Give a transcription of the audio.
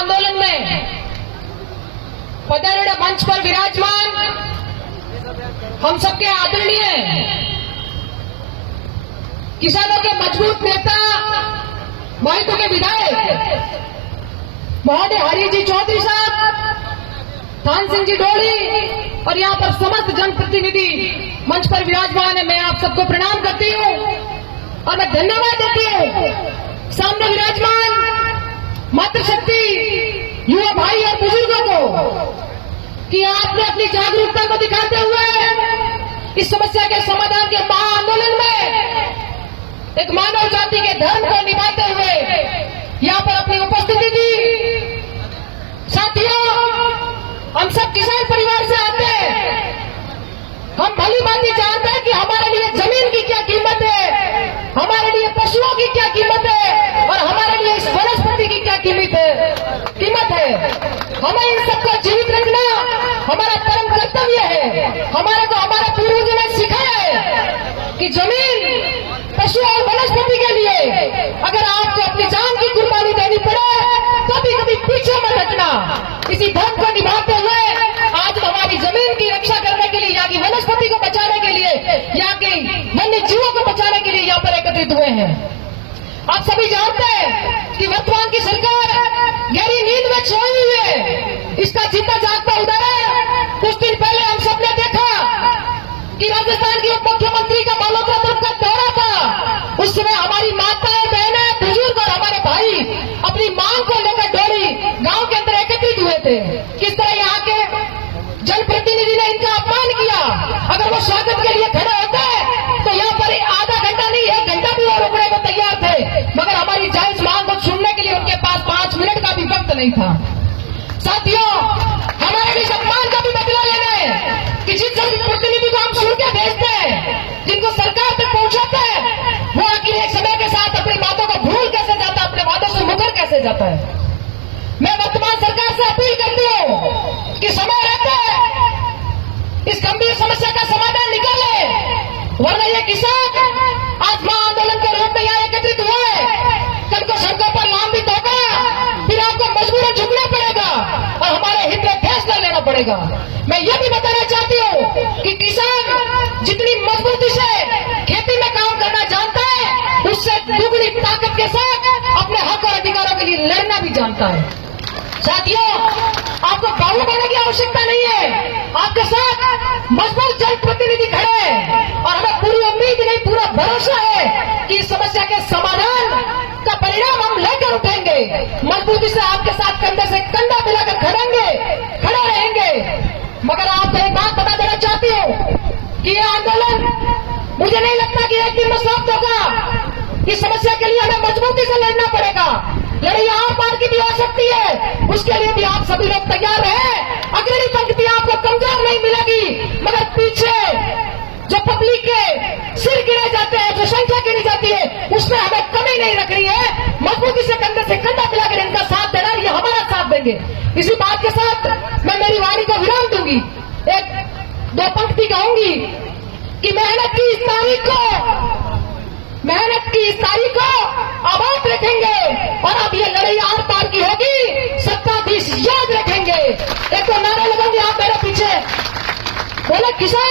आंदोलन में पधारेड़ा मंच पर विराजमान हम सबके आदरणीय किसानों के मजबूत नेता, मोहितों के विधायक महोदय हरि जी चौधरी साहब, थान सिंह जी डोली और यहाँ पर समस्त जनप्रतिनिधि मंच पर विराजमान है। मैं आप सबको प्रणाम करती हूँ और मैं धन्यवाद देती हूँ सामने विराजमान मातृशक्ति युवा भाई और बुजुर्गों को कि आपने अपनी जागरूकता को दिखाते हुए इस समस्या के समाधान के महाआंदोलन में एक मानव जाति के धर्म को निभाते हुए यहाँ पर अपनी उपस्थिति दी। साथियों, हम सब किसान परिवार से आते हैं, हम भली भांति जानते हैं कि हमारे लिए जमीन की क्या कीमत है, हमारे लिए पशुओं की क्या कीमत है और हमारे लिए इस वनस्पति की क्या कीमत है। हमें इन सबको जीवित रखना हमारा परम कर्तव्य है। हमारे को हमारे पूर्वजों ने सिखाया है कि जमीन, पशु और वनस्पति के लिए अगर आपको अपनी जान की कुर्बानी देनी पड़े तो भी कभी पीछे मत हटना। इसी धर्म को निभाते हुए आज हमारी जमीन की रक्षा करने के लिए, यहाँ की वनस्पति को बचाने के लिए, यहाँ के वन्य जीवों को बचाने के लिए यहाँ पर एकत्रित हुए हैं। आप सभी जानते हैं कि वर्तमान की सरकार गहरी नींद में सोई हुई है, इसका जीता जागता उदाहरण कुछ दिन पहले हम सबने देखा कि राजस्थान के उप मुख्यमंत्री का मल्होत्रा तरफ का दौरा था। उस समय हमारी माताएं, बहनें, बुजुर्ग और हमारे भाई अपनी मांग को लेकर डोली गांव के अंदर एकत्रित हुए थे। किस तरह यहाँ के जनप्रतिनिधि ने इनका अपमान किया। अगर वो स्वागत के लिए खड़े होते तो यहाँ पर आधा घंटा नहीं, 1 घंटा भी और रुकने को तैयार थे, मगर हमारी जायज मांग को सुनने के लिए उनके पास 5 मिनट का भी वक्त नहीं था। साथियों, हमारे भी सम्मान का भी बदला लेना है कि जिन जनप्रतिनिधि को हम सुन के भेजते हैं, जिनको सरकार तक पहुंचाते हैं, वो आखिर एक समय के साथ अपनी बातों को भूल कैसे जाता है, अपने वादों से मुकर कैसे जाता है। मैं वर्तमान सरकार से अपील करती हूँ कि समय रहते इस गंभीर समस्या का समाधान निकाले, वरना ये किसान आज महाआंदोलन के रूप में यहाँ एकत्रित हुए, कल को सड़कों पर लांबित होगा, फिर आपको मजबूरन झुकना पड़ेगा और हमारे हित में फैसला लेना पड़ेगा। मैं ये भी बताना चाहती हूँ कि किसान जितनी मजबूती से खेती में काम करना जानता है, उससे दुगनी ताकत के साथ अपने हक और अधिकारों के लिए लड़ना भी जानता है। साथियों, आपको बाबू बनने की आवश्यकता नहीं है, आपके साथ मजबूत जनप्रतिनिधि खड़े हैं और हमें पूरी उम्मीद नहीं, पूरा भरोसा है कि इस समस्या के समाधान का परिणाम हम लेकर उठेंगे। मजबूती से आपके साथ कंधे से कंधा मिलाकर खड़े रहेंगे। मगर आपको एक बात बता देना चाहती हूँ कि यह आंदोलन मुझे नहीं लगता कि एक दिन में समाप्त होगा। इस समस्या के लिए हमें मजबूती से लड़ना पड़ेगा। लड़ाई यहाँ पार की भी हो सकती है, उसके लिए भी आप सभी लोग तैयार रहे। अग्रणी पंक्ति आपको कमजोर नहीं मिलेगी, मगर पीछे जो पब्लिक के सिर गिरे जाते हैं, जो संख्या गिरी जाती है, उसमें हमें कमी नहीं रखनी है। मजबूती से कंधे से कंधा मिलाकर इनका साथ देना, ये हमारा साथ देंगे। इसी बात के साथ मैं मेरी वाणी को विराम दूंगी। 1-2 पंक्ति कहूंगी कि मेहनत की इस तारीख को आबाद रखेंगे और अब ये लड़ाई आर पार की होगी, सत्ताधीश याद रखेंगे। एक तो नारा लगाऊंगे आप मेरे पीछे, बोले किसान